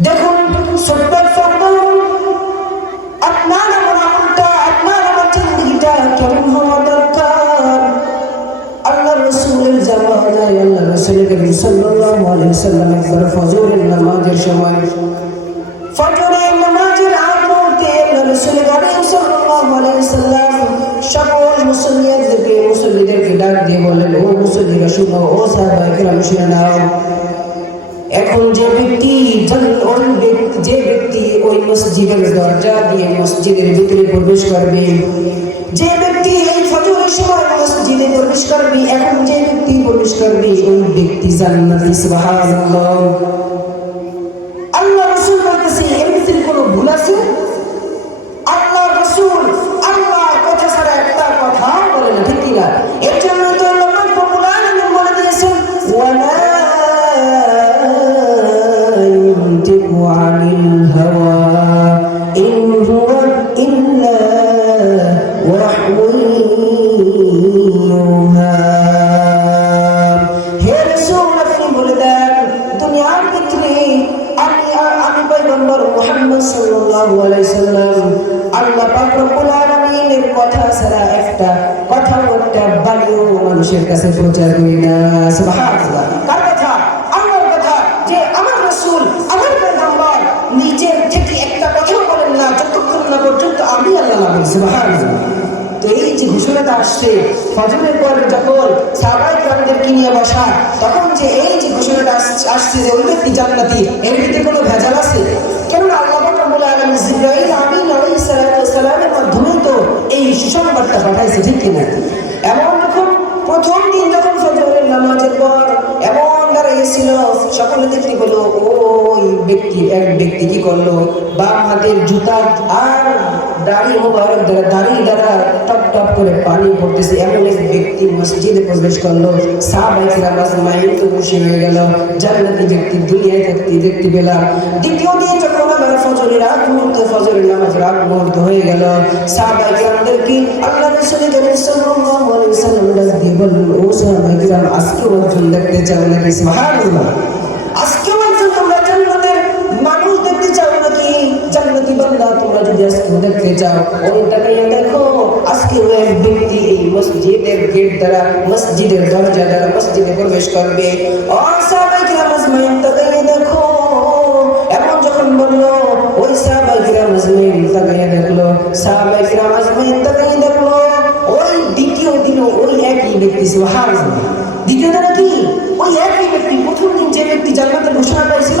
দেখুন ছোট্ট ছোট্ট আপনার আমার আমলটা, আপনার আমার জিন্দগিটা কেমন হওয়া দরকার? আল্লাহ রসুলের জামানায়, আল্লাহ রসুলের করিম সাল্লাল্লাহু আলাইহি সাল্লাম একবার ফজরের নামাজের সময় ফজরের নামাজের আগ মুহূর্তে আল্লাহ রসুল করিম সাল্লাল্লাহু আলাইহি সাল্লাম সকল মুসল্লিদেরকে মুসল্লিদেরকে ডাক দিয়ে বলেন, ও মুসল্লিরা, শুনো, ও সাহাবায়ে কেরাম, শুনে নাও। এখন যে ব্যক্তি ওই ব্যক্তি যে ব্যক্তি ওই মসজিদের দরজা দিয়ে মসজিদের ভিতরে প্রবেশ করবে, যে ব্যক্তি এই ফজরের সময় মসজিদে প্রবেশ করবে, এখন যে ব্যক্তি প্রবেশ করবে, ওই ব্যক্তি জান্নাতি, সুবহানাল্লাহ। আল্লাহ রাসূল বলতেছে ভুল আছে? করি না না বলি এই যে ঘোষণাটা আসছে ফজরের পর যখন তখন যে এই যে ঘোষণাটা আসছে যে ওই ব্যক্তি জান্নাতি এর ভিতরে কোনো ভেজাল আছে কেন আল্লাহ আলামিন জিব্রাইল ব্যক্তি, এক ব্যক্তি কি করল? বাম হাতের জুতা আর দাড়ি মোবারক দ্বারা দাড়ি দ্বারা টপ টপ করে পানি পড়তেছে। এমন এক ব্যক্তি মসজিদে প্রবেশ করল। তো খুশি হয়ে গেল। জান্নাতি ব্যক্তি, দুনিয়ায় থাকতে দেখতে পেলাম। দ্বিতীয় দিন যখন আবার ফজরের আগ মুহূর্ত, ফজরের নামাজের আগ মুহূর্ত হয়ে গেল কিরামদেরকে আল্লাহ দিয়ে ও আজকে একজন দেখতে চাও নাকি? আজকেও আজকেও দেখতে চাও ওই তাকাইয়া দেখো, আজকে এক ব্যক্তি এই মসজিদের গেট দ্বারা, মসজিদের দরজা দ্বারা মসজিদে প্রবেশ করবে। দেখো, এমন যখন বলল, ওই সাহাবাই কিরাম আজমাইন তাকাইয়া দেখল সাহাবাই কিরাম আজমাইন তাকাইয়া দেখল, ওই দ্বিতীয় দিন ওই একই ব্যক্তি, সুবহানাল্লাহ। দ্বিতীয় দিন কি? ওই একই ব্যক্তি, প্রথম দিন যে ব্যক্তি জান্নাতের ঘোষণা পাইছিল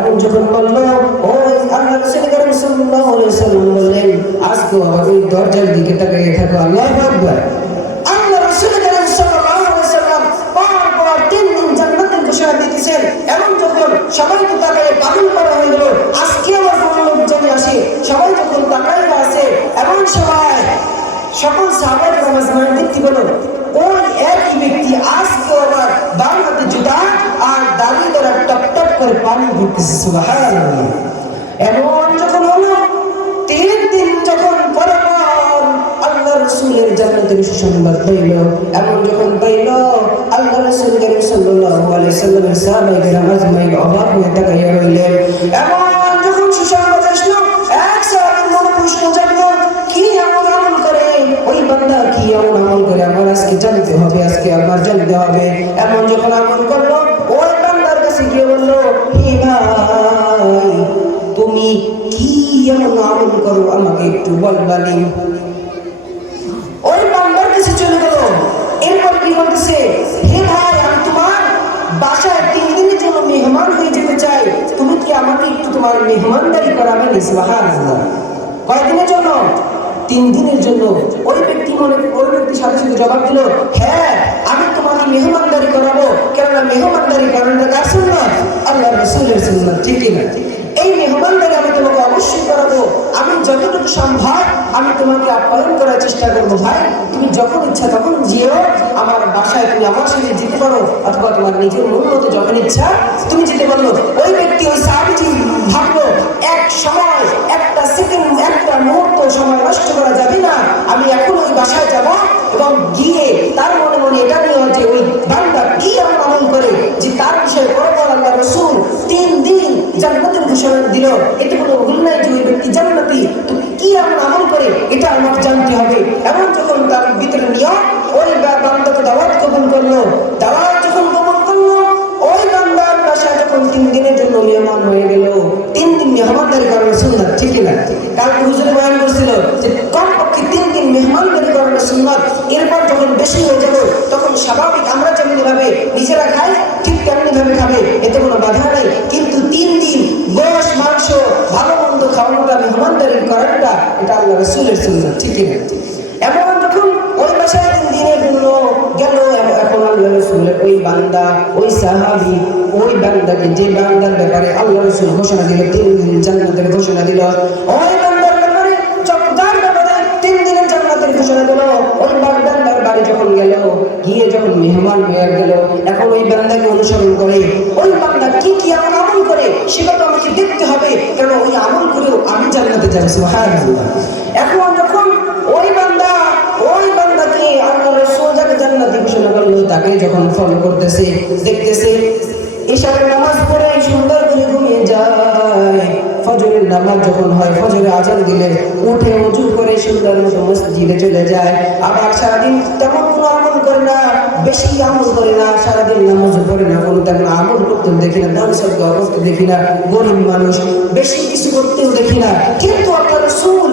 এবং যখন বলল, ওই আল্লাহ রাসূল সাল্লাল্লাহু আলাইহি সাল্লাম বললেন আজকেও আবার ওই দরজার দিকে তাকিয়ে থাকো, আল্লাহু আকবার। আল্লাহ রাসূল সাল্লাল্লাহু আলাইহি সাল্লাম পরপর তিন দিন জান্নাতের ঘোষণা দিতেছেন, এবং যখন সবাই তো তাকায় পালন করা হয়ে আজকে আমার কোনো লোক জানে আসে? সবাই যখন তাকায় আছে এমন সময় সকল সাহাবাই নামাজ মানে দেখতে পেল, ওই একই ব্যক্তি আজকে আবার বাম হাতে জুতা আর দাঁড়িয়ে দ্বারা টপ টপ করে পানি ঘুরতেছে এমন যখন হলো, তিন দিন যখন পরপর আল্লাহ রসুলের জান্নাতের সুসংবাদ পাইল, এমন যখন পাইল, আল্লাহ রসুল করিম সাল্লাল্লাহু আলাইহি সাল্লামের সাহাবায়ে কেরাম আজমাইন অবাক হয়ে তাকাইয়া যখন সুসংবাদ আসলো, এক সাহাবীর মনে কি এমন আমল করে? ওই বান্দা কি এমন আমল করে? আমার আজকে জানতে হবে, আজকে আমার জানতে হবে। এমন যখন আমল কি এমন করো আমাকে একটু বলবানি ওই বান্দার কাছে চলে গেল। এরপর কি বলতেছে? হে ভাই, আমি তোমার বাসায় তিন দিনের জন্য মেহমান হয়ে যেতে চাই। তুমি কি আমাকে একটু তোমার মেহমানদারি করাবে কয়দিনের জন্য? তিন দিনের জন্য। ওই ব্যক্তি মনে, ওই ব্যক্তি সাথে সাথে জবাব দিল হ্যাঁ আমি তোমাকে মেহমানদারি করাবো। কেননা মেহমানদারি কারণটা কার সুন্নাত। আল্লাহ রসুলের সুন্নাত, ঠিক এই এই মেহমানদারি আমি তোমাকে অবশ্যই করাবো। আমি যতটুকু সম্ভব আমি তোমাকে আপ্যায়ন করার চেষ্টা করব ভাই। তুমি যখন ইচ্ছা তখন যেও। আমার বাসায় তুমি আমার সঙ্গে যেতে পারো অথবা তোমার নিজের মন মতো যখন ইচ্ছা তুমি যেতে পারো। ওই ব্যক্তি ওই সাহাবিজি ভাবলো, এক সময়, একটা সেকেন্ড, একটা মুহূর্ত সময় নষ্ট করা যাবে না। আমি এখন ওই বাসায় যাব এবং গিয়ে তার মনে মনে এটা নিয়ে যে ওই ঠিক না কালকে হুজুরে বয়ান করছিল যে, কমপক্ষে তিন দিন মেহমানদারি করানো সুন্নাত এরপর যখন বেশি হয়ে যাবে, তখন স্বাভাবিক আমরা যেমনি ভাবে নিজেরা খাই, ঠিক তেমনি ভাবে খাবে, এতে কোনো বাধা নাই। কিন্তু তিন দিন গোশ, মাংস, ভালো মন্দ খাওয়ানোটা, মেহমানদারি করাটা এটা আল্লাহ রসুলের সুন্নাত ঠিক না? এমন যখন ওই বাসায় দিনের জন্য গেল এখন আল্লাহ রসুলের ওই বান্দা, ওই সাহাবি ওই বান্দাকে, যে বান্দার ব্যাপারে আল্লাহ রসুল ঘোষণা দিল তিন দিন জান্নাতের ঘোষণা দিল। ওই বান্দার ব্যাপারে চমৎকার ব্যাপারে তিন দিনের জান্নাতের ঘোষণা দিল, ওই বান্দার বাড়ি যখন গেল, গিয়ে যখন মেহমান হয়ে গেল, এখন ওই বান্দাকে অনুসরণ করে, ওই বান্দা কি কি এমন আমল করে, সেটা তো আমাকে দেখতে হবে কারণ ওই আমল করেও আমি জান্নাতে যাব, সুবহানাল্লাহ। এখন যখন ওই বান্দা, ওই বান্দাকে আল্লাহ রাসূল যাকে জান্নাতি ঘোষণা করল তাকে যখন ফলো করতেছে, দেখতেছে ইশারের নামাজ পড়ে সুন্দর করে ঘুমিয়ে যায়। ফজরের নামাজ যখন হয়, ফজরে আজান দিলে উঠে উঁচু করে সুন্দর মতো মসজিদে চলে যায়। আবার সারাদিন তেমন কোনো আমল করে না, বেশি আমল করে না, সারাদিন নামাজ পড়ে না, কোনো তেমন আমল করতে দেখি না, দান সদ্গা করতে দেখি না, গরিব মানুষ, বেশি কিছু করতেও দেখি না। কিন্তু আপনার জান্নাতের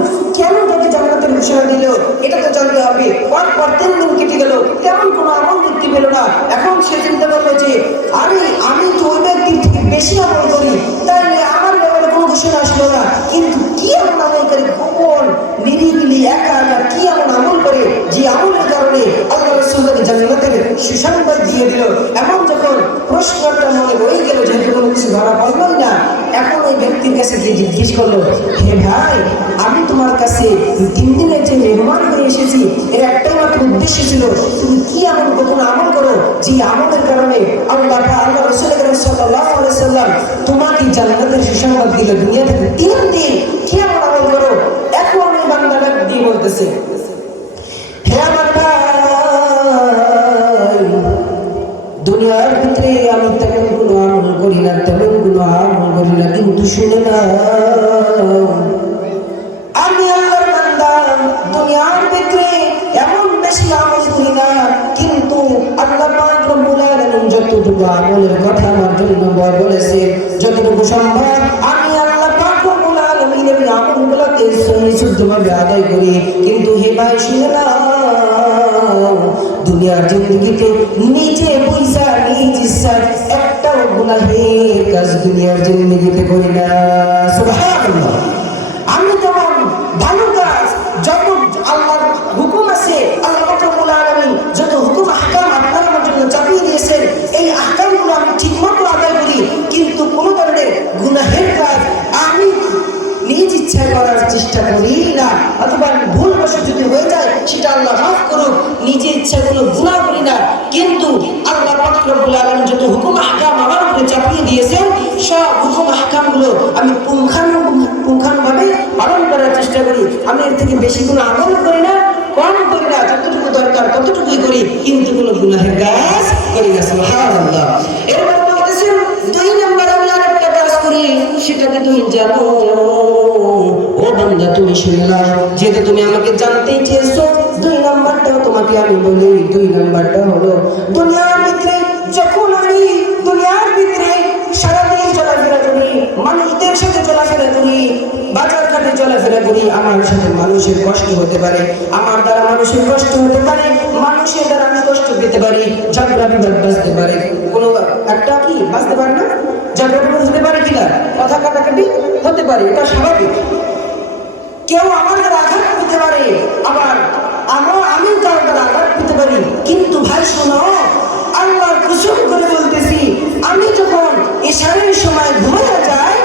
ঘোষণা দিল, এটা তো জানতে হবে। পর পর তিন দিন কেটে গেল, তেমন কোনো আমল দেখতে পেল না। এখন সে চিন্তা করল যে, আমি আমি তো ওই ব্যক্তির থেকে বেশি আমল করি তাহলে আমার ব্যাপারে কোনো ঘোষণা আসলো না। কিন্তু কি এমন আমল করে গোপন, নিরিবিলি, একা একা, কি এমন আমল করে যে আমলের কারণে আল্লাহ রসুল তাকে জান্নাতের সুসংবাদ দিয়ে দিল? এমন যখন প্রশ্নটা মনে রয়ে গেল যেহেতু কোনো কিছু ধরা পড়লোই না, এখন ওই ব্যক্তির কাছে গিয়ে জিজ্ঞেস করল, হে ভাই আমি তোমার কাছে তিন দিনের যে মেহমান হয়ে এসেছি, এর একটাই মাত্র উদ্দেশ্য ছিল, তুমি কি এমন গোপন আমল করো যে আমলের কারণে আল্লাহ আল্লাহ রসুল সাল্লাহ তোমাকে জান্নাতের সুসংবাদ দিল, দুনিয়া থেকে তিন দিন কি এমন আমল করো? এখন ওই বান্দাটা দিয়ে বলতেছে আমার দুনিয়ার ভিতরে আমি তেমন কোনো আমল করি না, তেমন কোনো আমল করি না, কিন্তু শুনে না যতটুকু আমলের কথা আমার জন্য বলেছে, যতটুকু সম্ভব আমি আল্লাহ পাক রব্বুল আলামিনের আমলগুলোকে সহি শুদ্ধভাবে আদায় করি। কিন্তু হে ভাই শুনে না দুনিয়ার জিন্দগিতে নিজে পয়সা, নিজ ইচ্ছার একটাও গুনাহের কাজ দুনিয়ার জিন্দগিতে করি না। সুবহানাল্লাহ। আহকামগুলো আমি পুঙ্খানু পুঙ্খানুভাবে পালন করার চেষ্টা করি। আমি এর থেকে বেশি কোনো আমল করি না, কম করি না, যতটুকু দরকার ততটুকুই করি। কিন্তু কোনো গুনাহের কাজ করি না, সুবহানাল্লাহ। সেটাকে তুমি জানো ও বান্দা, তুমি শুনলা যেহেতু তুমি আমাকে জানতে চেয়েছো, দুই নাম্বারটাও তোমাকে আমি বলি দুই নাম্বারটা মানুষের কষ্ট হতে পারে। আমার দ্বারা মানুষের কষ্ট হতে পারে, মানুষের দ্বারা আমি কষ্ট পেতে পারি। ঝগড়া বিবাদ বাঁচতে পারে। কোনো একটা কি বাঁচতে পারে না? ঝগড়া বিবাদ হতে পারে কিনা? কথা কাটাকাটি হতে পারে, এটা স্বাভাবিক। কেউ আমার দ্বারা আঘাত পেতে পারে। আবার আমার আমি তার দ্বারা আঘাত পেতে পারি। কিন্তু ভাই, শোনো, আল্লাহর কুসুম করে বলতেছি, আমি যখন এশারের সময় ঘুমাইয়া যাই,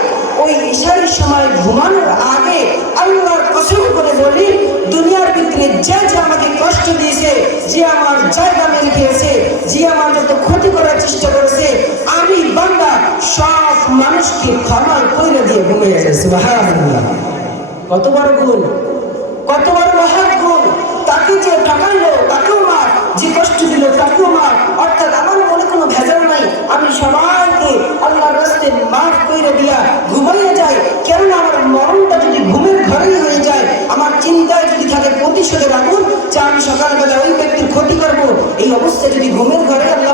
ওই ইশারের সময় ঘুমানোর আগে আল্লাহর কসম করে বলি, দুনিয়ার ভিতরে যে যে আমাকে কষ্ট দিয়েছে, যে আমার জায়গা মেরে খেয়েছে, যে আমার যত ক্ষতি করার চেষ্টা করেছে, আমি বান্দা সব মানুষকে ক্ষমা করে দিয়ে ঘুমিয়ে সুবহানাল্লাহ। কত বড় গুণ কত বড় মহৎ গুণ তাকে যে ঠকাইলো তাকেও মার, যে কষ্ট দিল, তাকেও মার। অর্থাৎ আমার মনে কোনো ভেজাল নাই। আমি সবাইকে আল্লাহর রাস্তে মাফ করে দিয়া সকালবেলা ওই ব্যক্তির ক্ষতি করব, এই অবস্থায় যদি ঘুমের ঘরে আল্লাহ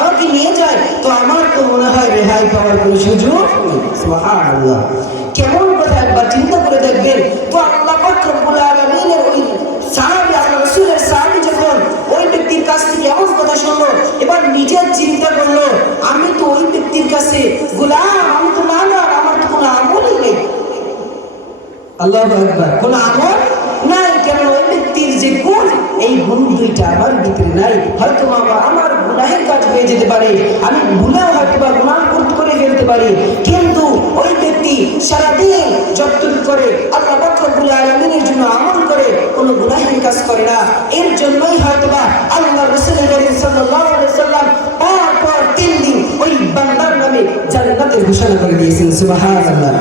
আমাকে নিয়ে যায়, তো আমার তো মনে হয় রেহাই পাওয়ার কোনো সুযোগ কেমন কথা একবার চিন্তা করে দেখবেন, তো আল্লাহ এবার নিজের চিন্তা করল, আমি তো ওই কাছে গোলাম তো না আমার তো আমল দুইটা আমার ভিতরে নাই। হয়তো আমার আমার গুনাহের কাজ হয়ে যেতে পারে, আমি গুনাহ হয়তো বা করতে করে ফেলতে পারি। কিন্তু ওই ব্যক্তি সারাদিন যতটুকু করে আল্লাহ রব্বুল আলামিনের জন্য আমল করে, কোনো গুনাহের কাজ করে না। এর জন্যই হয়তো বা আল্লাহ রাসূল করিম সাল্লাম পর পর তিন দিন ওই বান্দার নামে জান্নাতের ঘোষণা করে দিয়েছেন। সুবহানাল্লাহ।